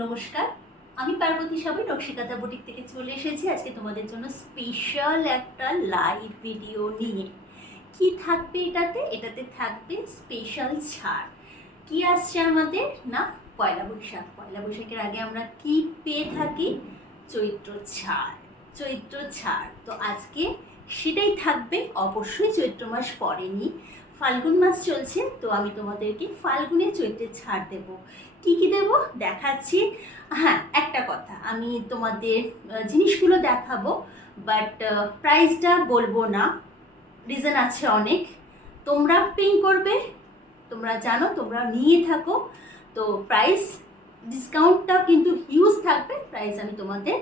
নমস্কার, আমি পার্বতী সাবই নকশিকাঁথা বুটিক থেকে চলে এসেছি আজকে তোমাদের জন্য স্পেশাল একটা লাইভ ভিডিও নিয়ে। কি থাকবে এটাতে থাকবে স্পেশাল ছাড়। কি আসছে আমাদের না, পয়লা বৈশাখের আগে আমরা কি পেয়ে থাকি? চৈত্র ছাড়। চৈত্র ছাড় তো আজকে সেটাই থাকবে। অবশ্যই চৈত্র মাস পড়েনি, ফাল্গুন মাস চলছে, তো আমি তোমাদেরকে ফাল্গুনে চৈত্রের ছাড় দেব। কি কি দেব দেখাচ্ছি। হ্যাঁ, একটা কথা, আমি তোমাদের জিনিসগুলো দেখাবো, বাট প্রাইসটা বলবো না। রিজন আছে অনেক। তোমরা পেইং করবে, তোমরা জানো, তোমরা নিয়ে থাকো, তো প্রাইস ডিসকাউন্টটা কিন্তু হিউজ থাকবে। প্রাইস আমি তোমাদের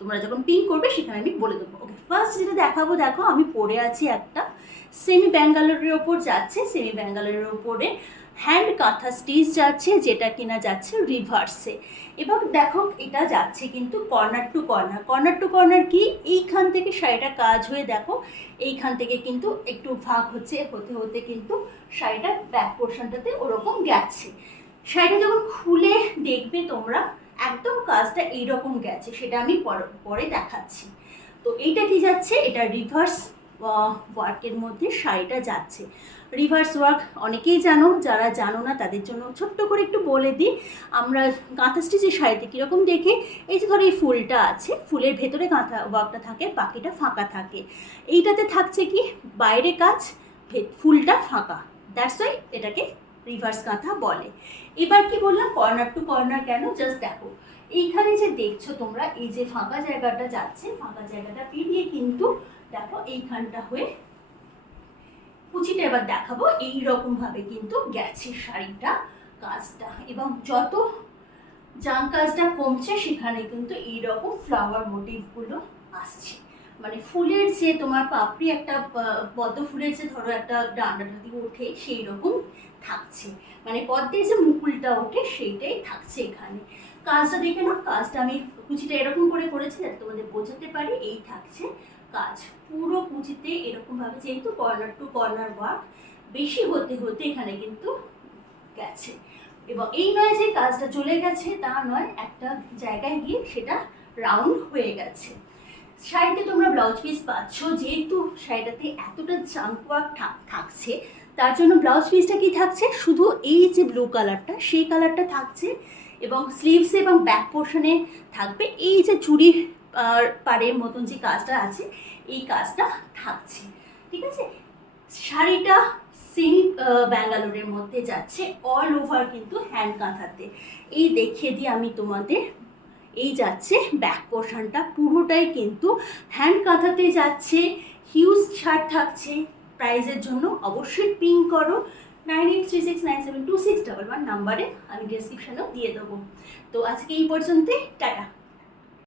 তোমরা যখন পিং করবে সেখানে আমি বলে দেবো। ওকে, ফার্স্ট যেটা দেখাবো, দেখো আমি পরে আছি একটা সেমি ব্যাঙ্গালোরের ওপর যাচ্ছে, সেমি ব্যাঙ্গালোরের ওপরে হ্যান্ড কাঁথা স্টিচ যাচ্ছে, যেটা কিনা যাচ্ছে রিভার্সে। এবার দেখো এটা যাচ্ছে কিন্তু corner to corner. Corner to corner কি, এইখান থেকে শাড়িটা কাজ হয়ে দেখো এইখান থেকে কিন্তু একটু ভাগ হচ্ছে, হতে হতে কিন্তু শাড়িটার ব্যাক পোর্শনটাতে ওরকম গেছে। শাড়িটা যখন খুলে দেখবে তোমরা, একদম কাজটা এইরকম গেছে, সেটা আমি পরে দেখাচ্ছি। তো এইটা কি যাচ্ছে, এটা রিভার্স ওয়ার্কের মধ্যে শাড়িটা যাচ্ছে। রিভার্স ওয়ার্ক অনেকেই জানো, যারা জানো না তাদের জন্য ছোট্ট করে একটু বলে দিই। আমরা কাঁথা স্টিচের শাড়িতে কীরকম দেখে, এই যে ধরো এই ফুলটা আছে, ফুলের ভেতরে কাঁথা ওয়ার্কটা থাকে, বাকিটা ফাঁকা থাকে। এইটাতে থাকছে কি, বাইরে কাজ, ফুলটা ফাঁকা, দ্যাটস ওয়াই এটাকে রিভার্স কাঁথা বলে। এবার কি বললাম কর্নার টু কর্নার কেন, জাস্ট দেখো এইখানে যে দেখছো তোমরা, এই যে ফাঁকা জায়গাটা যাচ্ছে, ফাঁকা জায়গাটা পেরিয়ে কিন্তু দেখো এইখানটা হয়ে কুচিটা এবার দেখাবো, এইরকম ভাবে কিন্তু গেছে শাড়িটা কাজটা। এবং যত জাম কাজটা কমছে সেখানে কিন্তু এইরকম ফ্লাওয়ার মোটিভগুলো আসছে। মানে ফুলের যে তোমার পাপড়ি, একটা পদ্ম ফুলের যে ধরো একটা ডান্ডাটা দিয়ে ওঠে সেই রকম থাকছে, মানে পদ্মের যে মুকুলটা ওঠে সেইটাই থাকছে এখানে। কাজটা দেখে না, কাজটা আমি কুচিটা এরকম করে করেছি যাতে তোমাদের বোঝাতে পারি। এই থাকছে কাজ পুরো কুচিতে এরকম ভাবে, যেহেতু কর্নার টু কর্নার ওয়ার্ক বেশি হতে হতে এখানে কিন্তু গেছে। এবং এই নয় যে কাজটা চলে গেছে, তা নয়, একটা জায়গায় গিয়ে সেটা রাউন্ড হয়ে গেছে। শাড়িতে তোমরা ব্লাউজ পিস পাচ্ছ, যেহেতু শাড়িটাতে এতটা জাঙ্ক ওয়ার্ক থাকছে, তার জন্য ব্লাউজ পিসটা কি থাকছে, শুধু এই যে ব্লু কালারটা, সেই কালারটা থাকছে। এবং স্লিভসে এবং ব্যাক পোর্শনে থাকবে এই যে চুড়ি পাড়ের মতন যে কাজটা আছে, এই কাজটা থাকছে। ঠিক আছে, শাড়িটা সেমি ব্যাঙ্গালোরের মধ্যে যাচ্ছে, অল ওভার কিন্তু হ্যান্ড কাঁথাতে। এই দেখিয়ে দিই আমি তোমাদের, এই যাচ্ছে ব্যাক পোর্শনটা পুরোটাই কিন্তু হ্যান্ড কাঁথাতে যাচ্ছে। হিউজ ছাড় থাকছে। প্রাইজের জন্য অবশ্যই পিং করো 9836972611 নাম্বারে, আমি ডেসক্রিপশনেও দিয়ে দেবো। তো আজকে এই পর্যন্তই, টাটা।